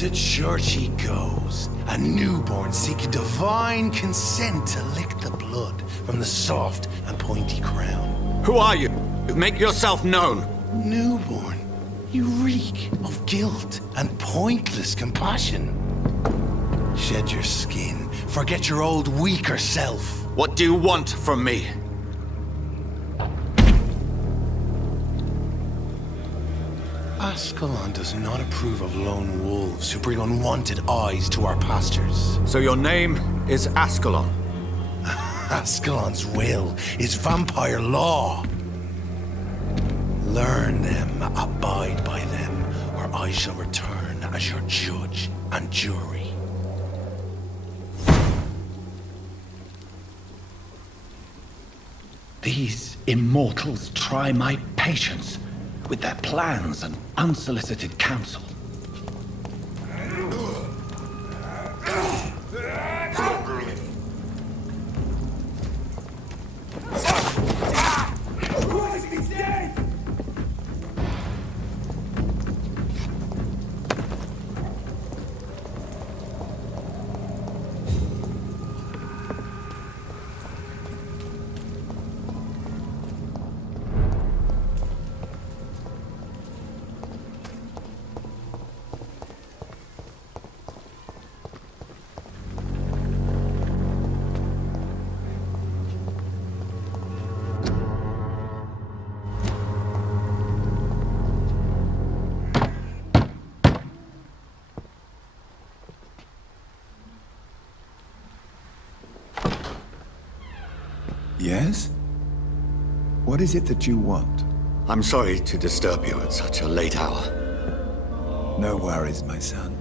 To church he goes, a newborn seeking divine consent to lick the blood from the soft and pointy crown. Who are you? Make yourself known. Newborn, you reek of guilt and pointless compassion. Shed your skin, forget your old weaker self. What do you want from me? Ascalon does not approve of lone wolves who bring unwanted eyes to our pastures. So your name is Ascalon? Ascalon's will is vampire law. Learn them, abide by them, or I shall return as your judge and jury. These immortals try my patience with their plans and unsolicited counsel. Yes? What is it that you want? I'm sorry to disturb you at such a late hour. No worries, my son.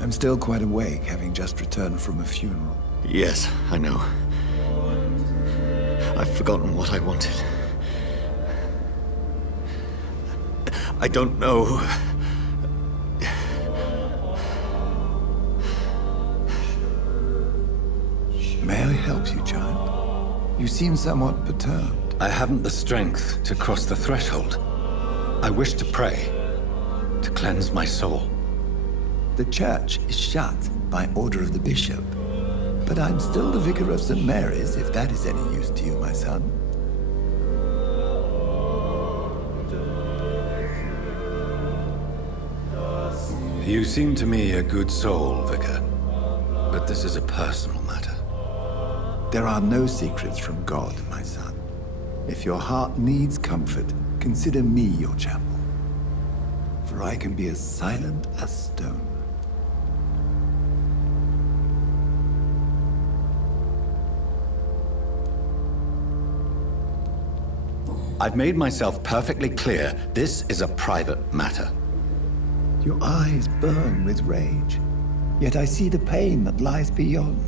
I'm still quite awake, having just returned from a funeral. Yes, I know. I've forgotten what I wanted. I don't know. May I help you, child? You seem somewhat perturbed. I haven't the strength to cross the threshold. I wish to pray, to cleanse my soul. The church is shut by order of the bishop. But I'm still the vicar of St. Mary's, if that is any use to you, my son. You seem to me a good soul, Vicar. But this is a personal matter. There are no secrets from God, my son. If your heart needs comfort, consider me your chapel. For I can be as silent as stone. I've made myself perfectly clear. This is a private matter. Your eyes burn with rage, yet I see the pain that lies beyond.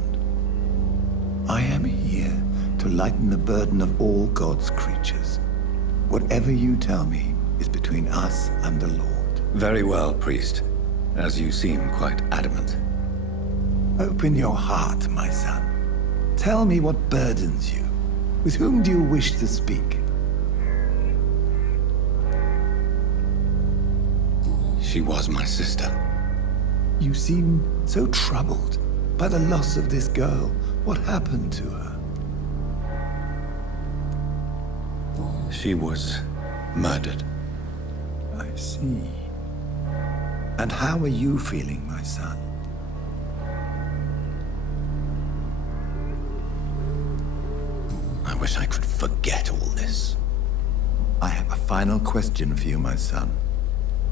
I am here to lighten the burden of all God's creatures. Whatever you tell me is between us and the Lord. Very well, priest, as you seem quite adamant. Open your heart, my son. Tell me what burdens you. With whom do you wish to speak? She was my sister. You seem so troubled by the loss of this girl. What happened to her? She was murdered. I see. And how are you feeling, my son? I wish I could forget all this. I have a final question for you, my son.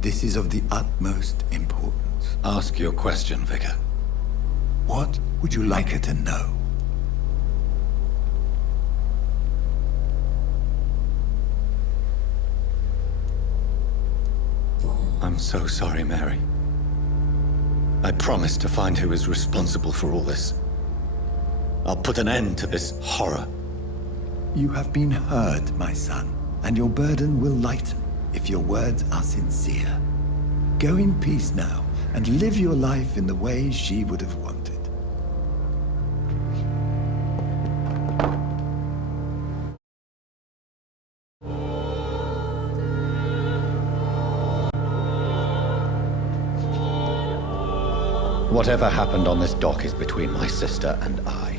This is of the utmost importance. Ask your question, Vicar. What would you like her to know? I'm so sorry, Mary. I promised to find who is responsible for all this. I'll put an end to this horror. You have been heard, my son, and your burden will lighten if your words are sincere. Go in peace now, and live your life in the way she would have wanted. Whatever happened on this dock is between my sister and I.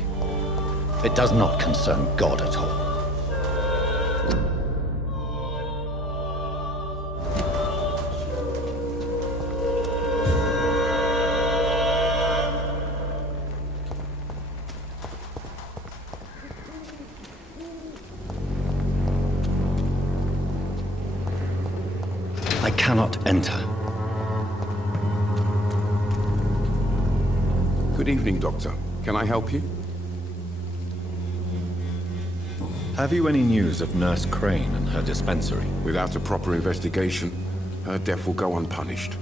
It does not concern God at all. I cannot enter. Good evening, Doctor. Can I help you? Have you any news of Nurse Crane and her dispensary? Without a proper investigation, her death will go unpunished.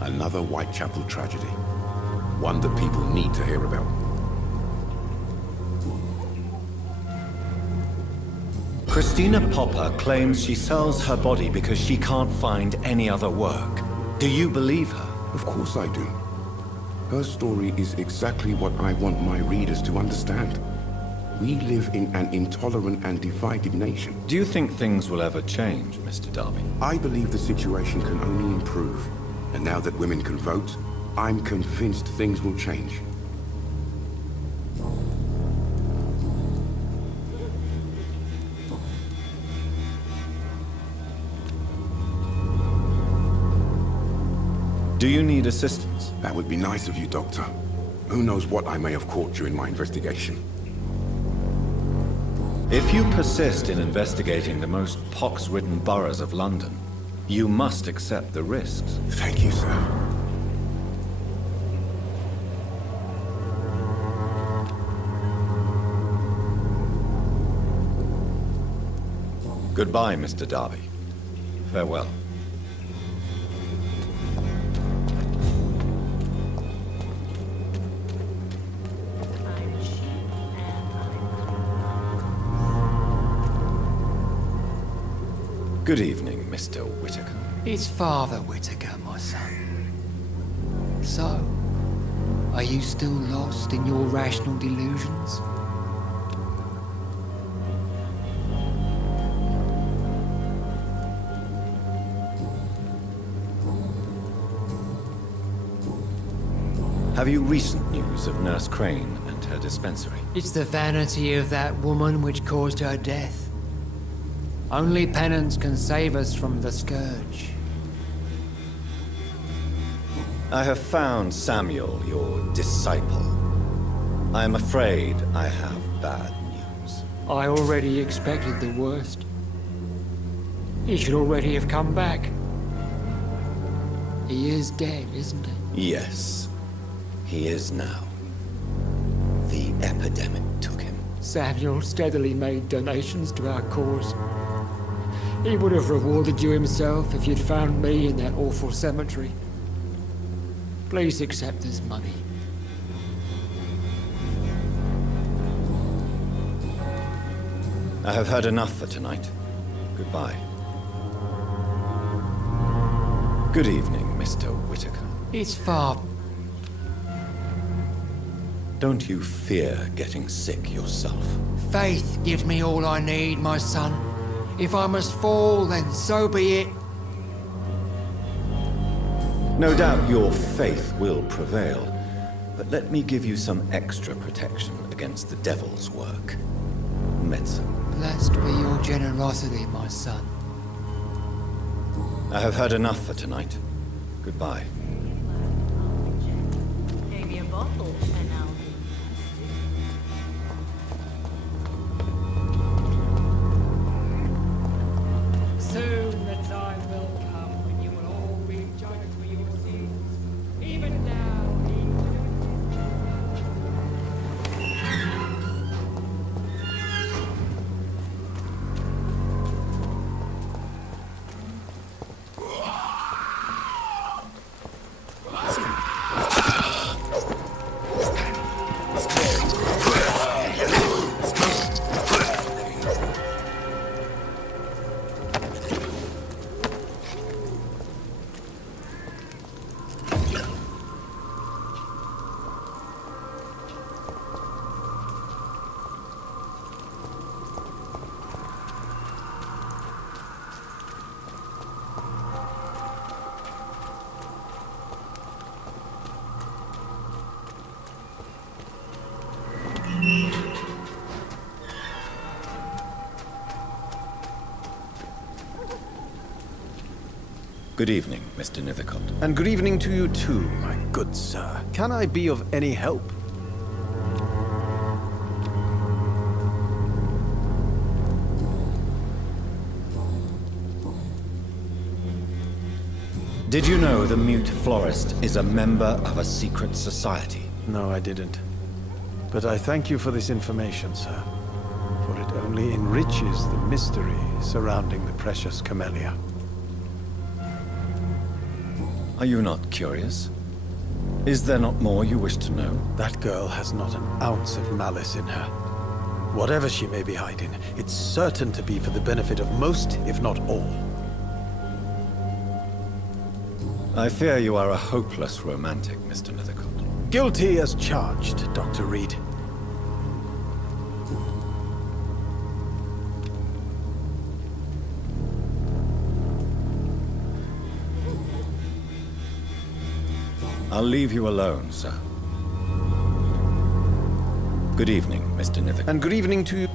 Another Whitechapel tragedy. One that people need to hear about. Christina Popper claims she sells her body because she can't find any other work. Do you believe her? Of course I do. Her story is exactly what I want my readers to understand. We live in an intolerant and divided nation. Do you think things will ever change, Mr. Darby? I believe the situation can only improve. And now that women can vote, I'm convinced things will change. Do you need assistance? That would be nice of you, Doctor. Who knows what I may have caught during my investigation. If you persist in investigating the most pox-ridden boroughs of London, you must accept the risks. Thank you, sir. Goodbye, Mr. Darby. Farewell. Good evening, Mr. Whittaker. It's Father Whittaker, my son. So, are you still lost in your rational delusions? Have you recent news of Nurse Crane and her dispensary? It's the vanity of that woman which caused her death. Only penance can save us from the scourge. I have found Samuel, your disciple. I am afraid I have bad news. I already expected the worst. He should already have come back. He is dead, isn't he? Yes, he is now. The epidemic took him. Samuel steadily made donations to our cause. He would have rewarded you himself if you'd found me in that awful cemetery. Please accept this money. I have heard enough for tonight. Goodbye. Good evening, Mr. Whittaker. It's far. Don't you fear getting sick yourself? Faith gives me all I need, my son. If I must fall, then so be it. No doubt your faith will prevail, but let me give you some extra protection against the devil's work. Medicine. Blessed be your generosity, my son. I have heard enough for tonight. Goodbye. Gave me a bottle, and now. Soon the time will come when you will all be judged for your sins. Even now, Good evening, Mr. Nithercott. And good evening to you too, my good sir. Can I be of any help? Did you know the Mute Florist is a member of a secret society? No, I didn't. But I thank you for this information, sir. For it only enriches the mystery surrounding the precious camellia. Are you not curious? Is there not more you wish to know? That girl has not an ounce of malice in her. Whatever she may be hiding, it's certain to be for the benefit of most, if not all. I fear you are a hopeless romantic, Mr. Nithercott. Guilty as charged, Dr. Reed. I'll leave you alone, sir. Good evening, Mr. Nithercott. And good evening to you.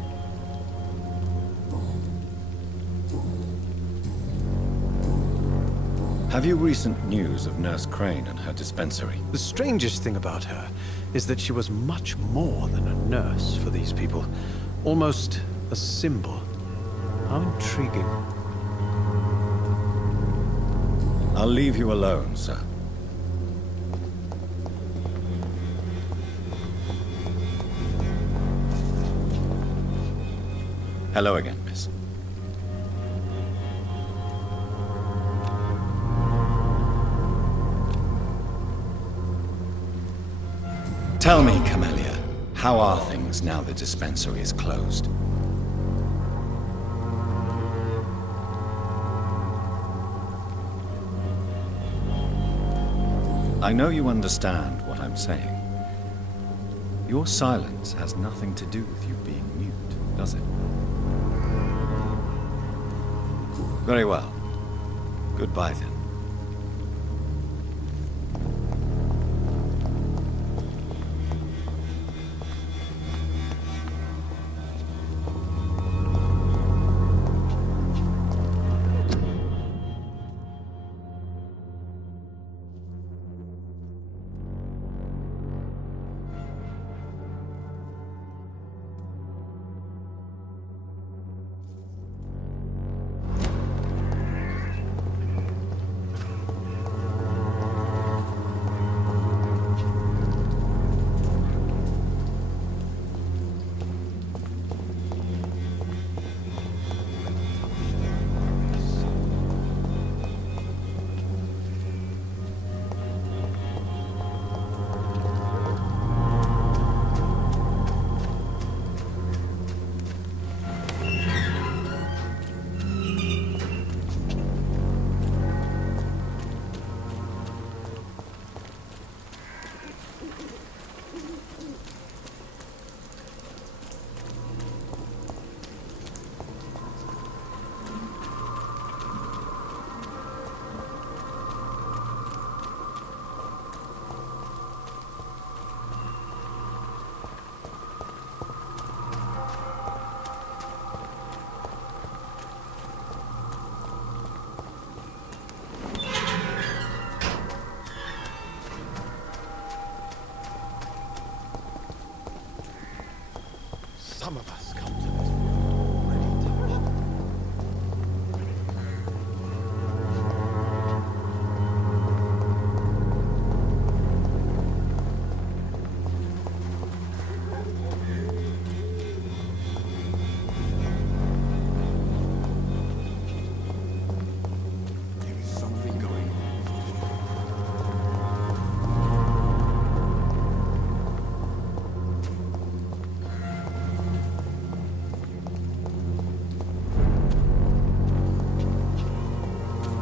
Have you recent news of Nurse Crane and her dispensary? The strangest thing about her is that she was much more than a nurse for these people. Almost a symbol. How intriguing. I'll leave you alone, sir. Hello again, miss. Tell me, Camellia, how are things now the dispensary is closed? I know you understand what I'm saying. Your silence has nothing to do with you being mute, does it? Very well. Goodbye, then. Some of us come to this world already touched. There is something going on.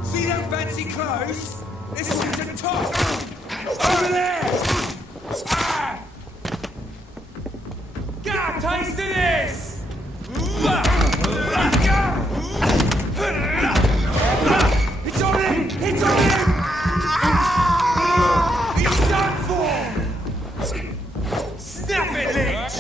See them fancy clothes? This is a top! Over there! Ah! Get a taste of this! It's on him! It's on him! He's done for! Snap it, Lynch!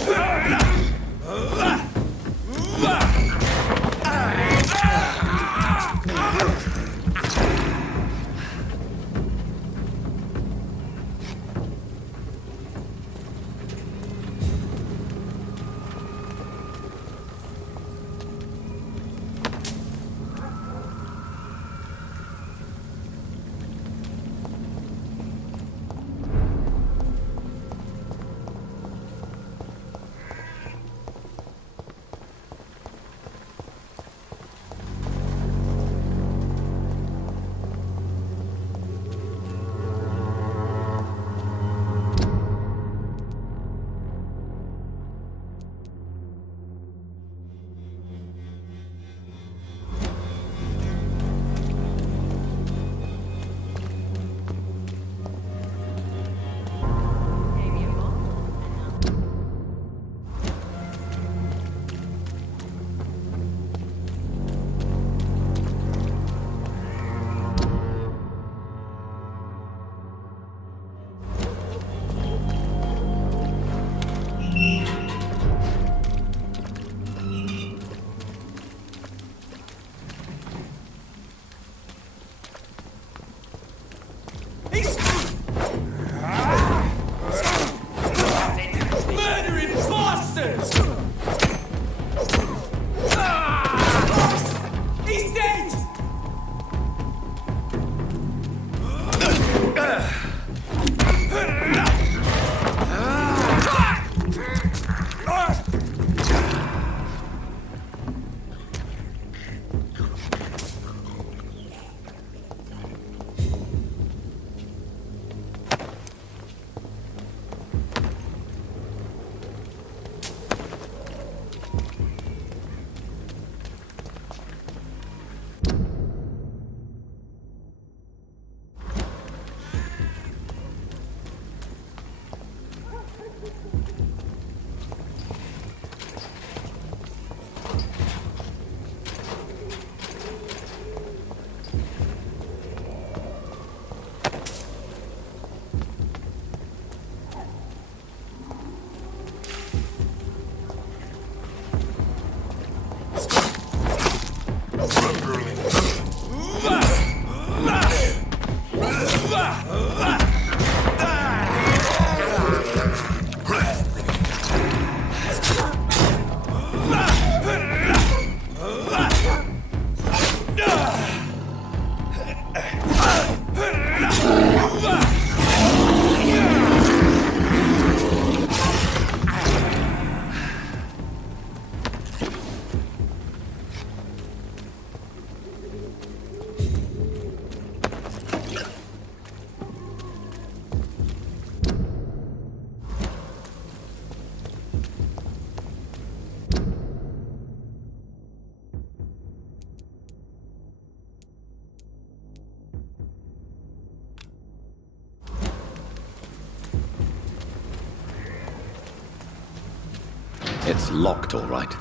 It's locked, all right.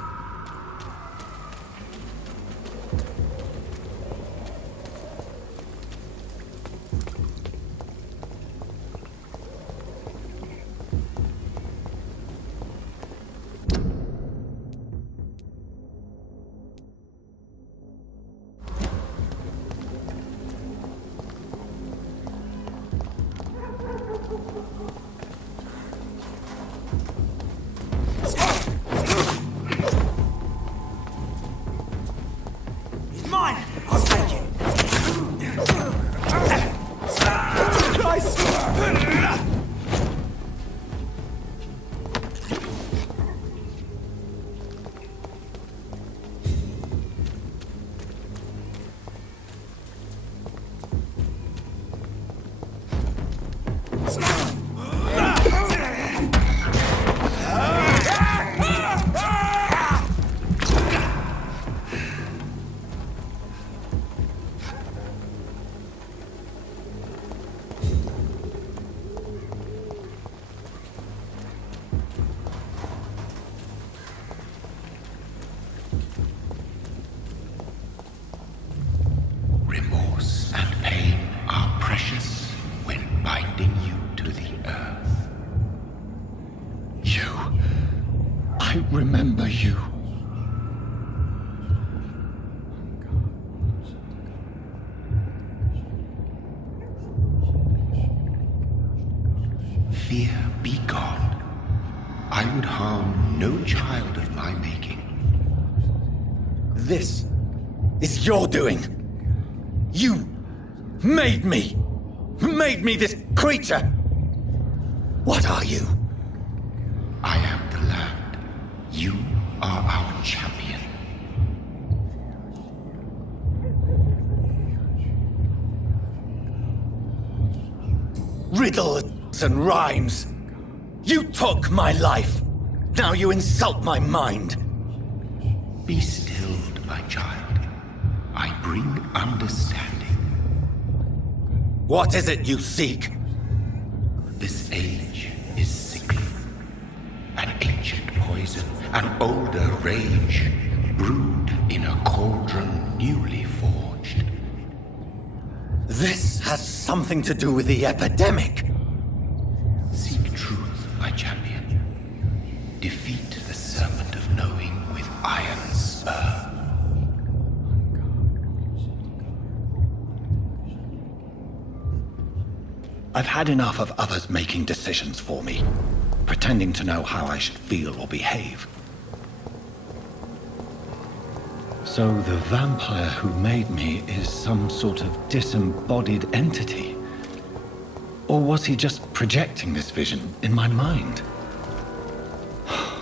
He's mine! I'll take it! Remorse and pain are precious when binding you to the earth. You. I remember you. Fear be gone. I would harm no child of my making. This is your doing. You made me. Made me this creature. What are you? I am the land. You are our champion. Riddles and rhymes. You took my life. Now you insult my mind. Be stilled, my child. I bring understanding. What is it you seek? This age is sickly. An ancient poison, an older rage, brewed in a cauldron newly forged. This has something to do with the epidemic. Seek truth, my champion. Defeat the serpent of knowing with iron spur. I've had enough of others making decisions for me, pretending to know how I should feel or behave. So the vampire who made me is some sort of disembodied entity? Or was he just projecting this vision in my mind?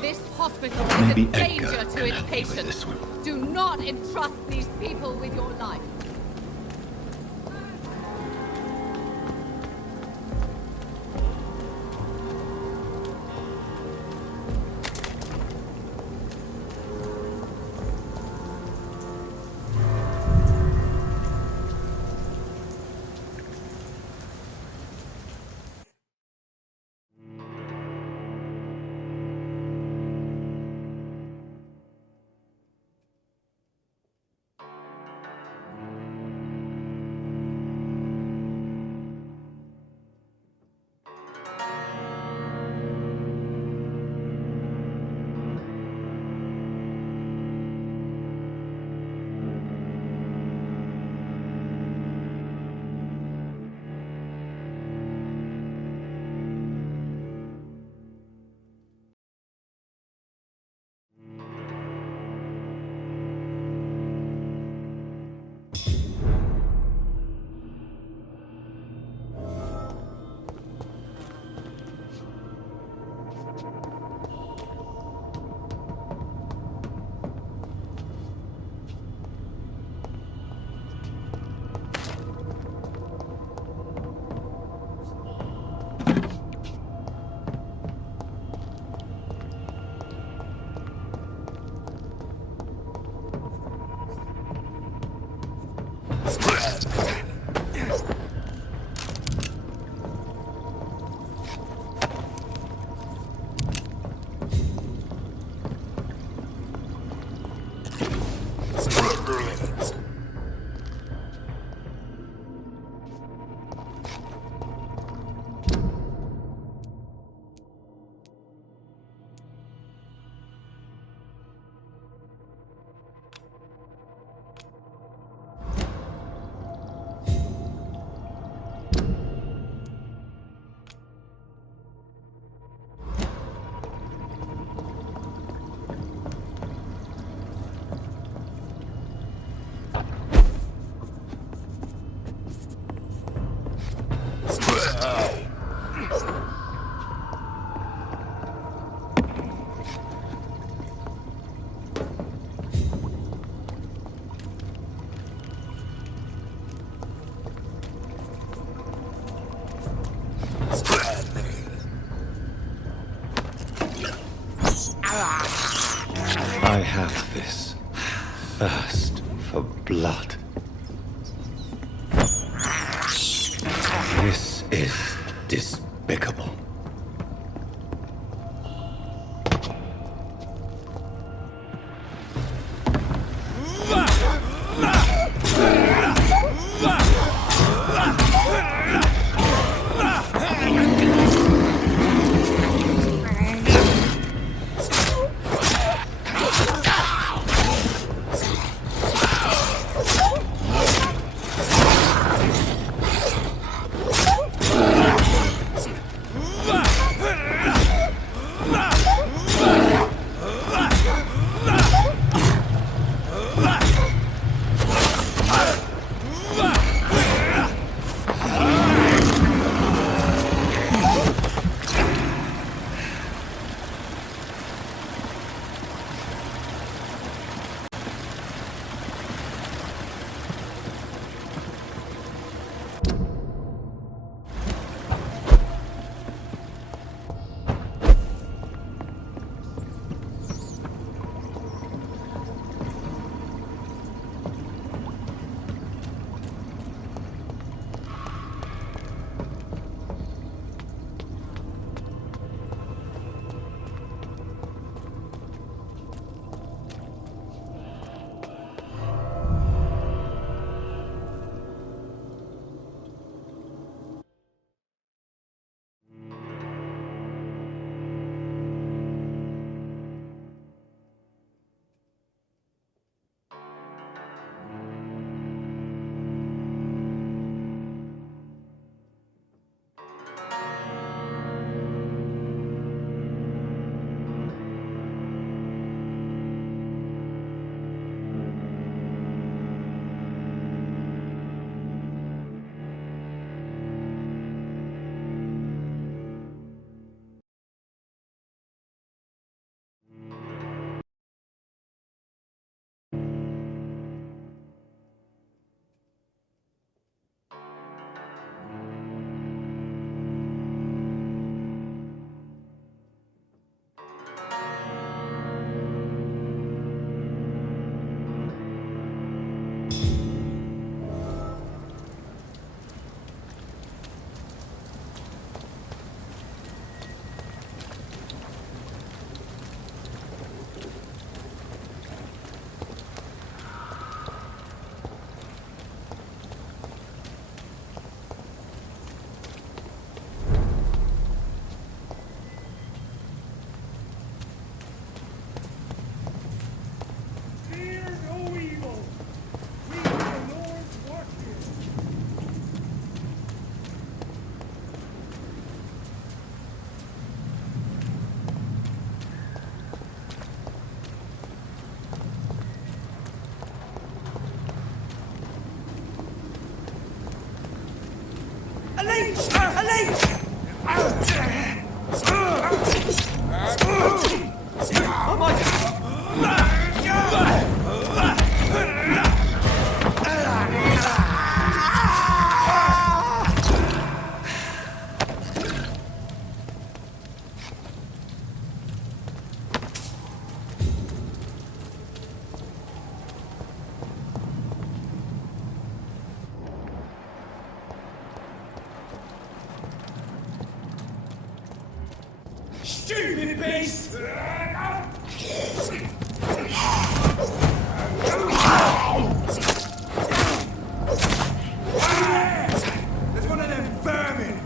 This hospital is Maybe a danger Edgar to can its help me with patients. this one. Do not entrust these people with your life. I have this thirst for blood. This is despicable. Stupid beast! There's one of them vermin!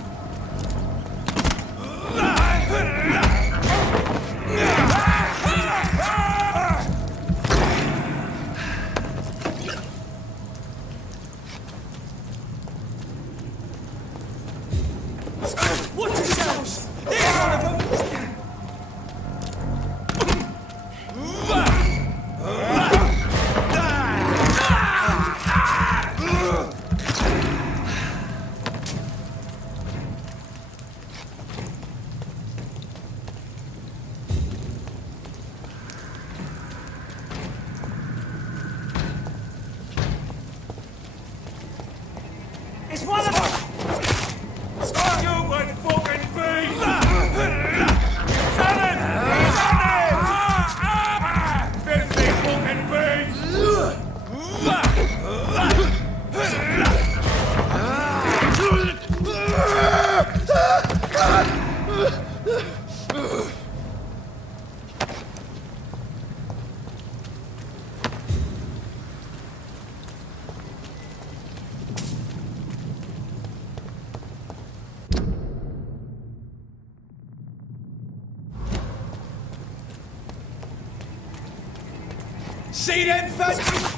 Watch yourselves! Here's one of them! See them fancy